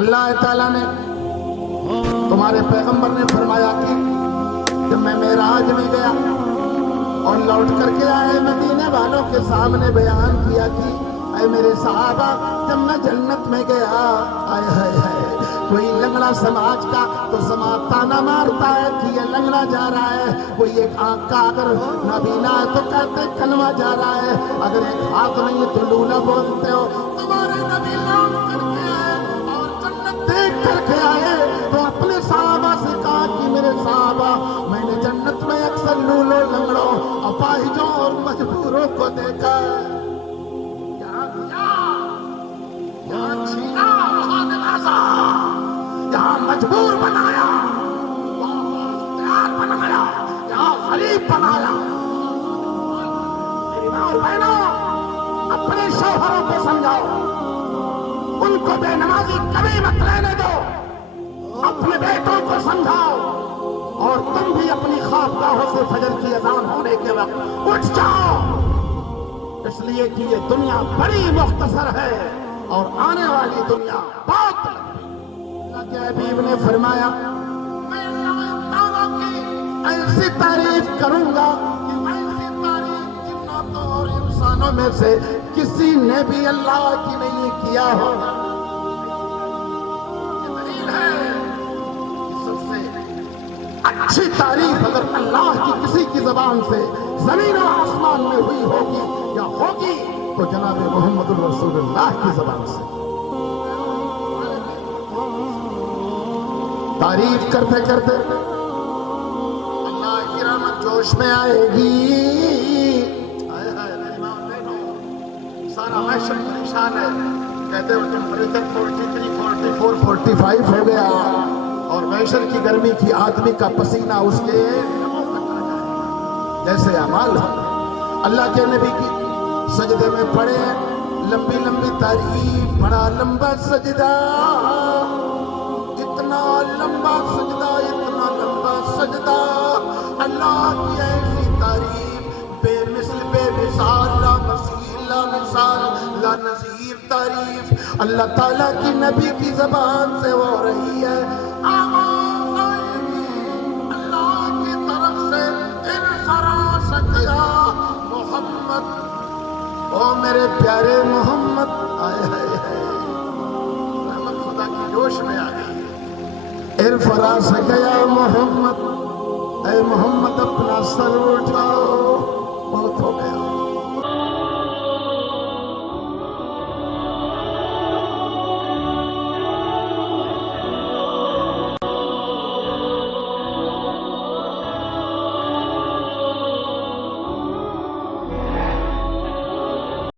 اللہ تعالیٰ نے تمہارے پیغمبر نے فرمایا کہ جب میں معراج میں گیا اور لوٹ کر کے آئے مدینے والوں کے سامنے بیان کیا کہ اے میرے صحابہ جب میں جنت میں گیا آئے ہائے ہائے کوئی لنگڑا سماج کا تو سماج تانا مارتا ہے کہ یہ لنگڑا جا رہا ہے، کوئی ایک آنکھ کا اگر نابینا ہے تو کہتے کلمہ جا رہا ہے، اگر ایک ہاتھ نہیں تو لولا بولتے ہو۔ تمہارے نبی لوٹ کر کے آئے اور جنت دیکھ کر کے آئے تو اپنے صحابہ سے کہا کہ میرے صحابہ میں نے جنت میں اکثر لولو لنگڑوں اپاہجوں اور مجبوروں کو دیکھا ہے، یہاں چھینا وہاں نوازا، یہاں مجبور بنایا وہاں اختیار بنایا، یہاں غریب بنایا۔ میری ماں اور بہنوں اپنے شوہروں کو سمجھاؤ، ان کو بے نمازی کبھی مت لینے دو، اپنے بیٹوں کو سمجھاؤ، اور تم بھی اپنی خوابگاہوں سے فجر کی اذان ہونے کے وقت اٹھ جاؤ، اس لیے کہ یہ دنیا بڑی مختصر ہے اور آنے والی دنیا بہت لمبی۔ اللہ کے حبیب نے فرمایا میں اللہ کی ایسی تعریف کروں گا کہ ایسی تعریف جناتوں اور انسانوں میں سے کسی نے بھی اللہ کی نہیں کیا ہوگا۔ یہ دلیل ہے کہ سب سے اچھی تعریف اگر اللہ کی کسی کی زبان سے زمین و آسمان میں ہوئی ہوگی یا ہوگی تو جناب محمد الرسول اللہ کی زبان سے۔ تعریف کرتے کرتے اللہ کی رحمت جوش میں آئے گی۔ سارا محشر پریشان ہے، کہتے ہو تم 43 44 45 ہو گیا اور محشر کی گرمی کی آدمی کا پسینہ اس کے جیسے اعمال ہو۔ اللہ کے نبی کی سجدے میں پڑے لمبی لمبی تعریف، بڑا لمبا سجدہ، اتنا لمبا سجدہ، اتنا لمبا سجدہ، اللہ کی ایسی تعریف، بے مثل بے مثال، لا مثیل لا مثال لا نظیر تعریف اللہ تعالیٰ کی نبی کی زبان سے ہو رہی ہے۔ آواز آئے گی اللہ کی طرف سے ارفع یا محمد، او میرے پیارے محمد، آئے ہائے ہائے رحمت خدا کی جوش میں آ گئی۔ ارفع یا محمد، اے محمد اپنا سر اٹھاؤ،